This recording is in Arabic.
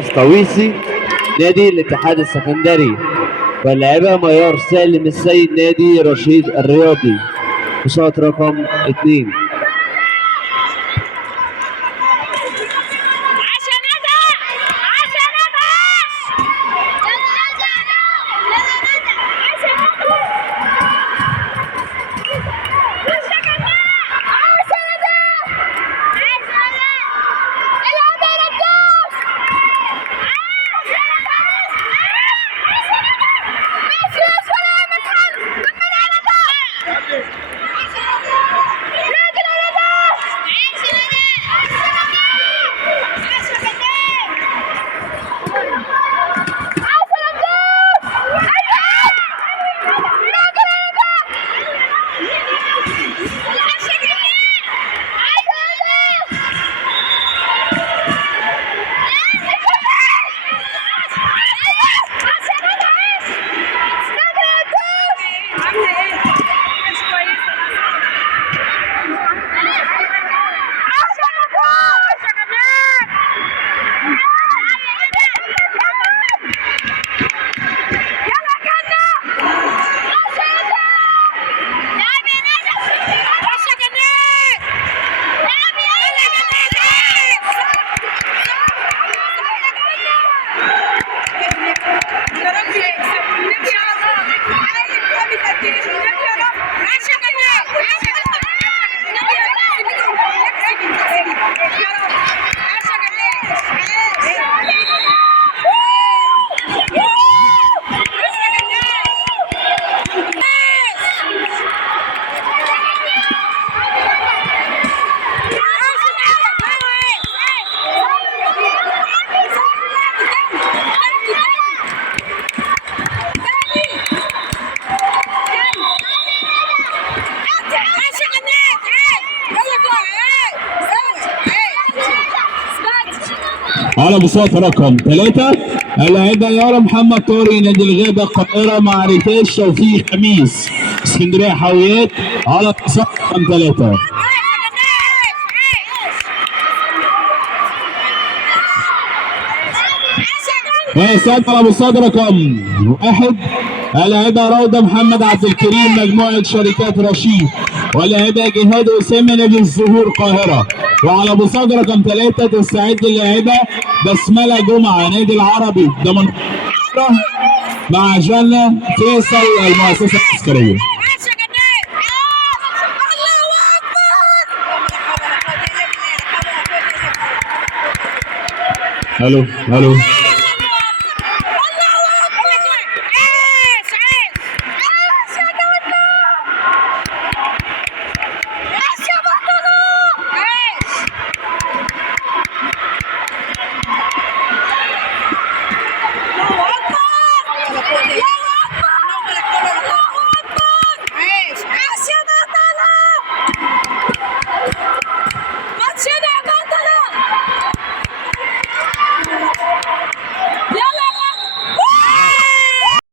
طويسي نادي الاتحاد السكندري، واللاعبة ميار سالم السيد نادي رشيد الرياضي، بشوط رقم 2. على بساط رقم 3 اللاعبة يارا محمد طارق نادي الغابة القاهرة مع ريتاش توفيق خميس اسكندرية حاويات على بساط رقم 3. ويسعد على بساط رقم 1 اللاعبة روضة محمد عبد الكريم مجموعة شركات رشيد، واللاعبة جهاد أسامة نادي الزهور القاهرة. وعلى بساط رقم 3 تستعد اللاعبة بسملة جمعة نادي العربي ضمن مع جنة فيصل المؤسسة العسكرية. الو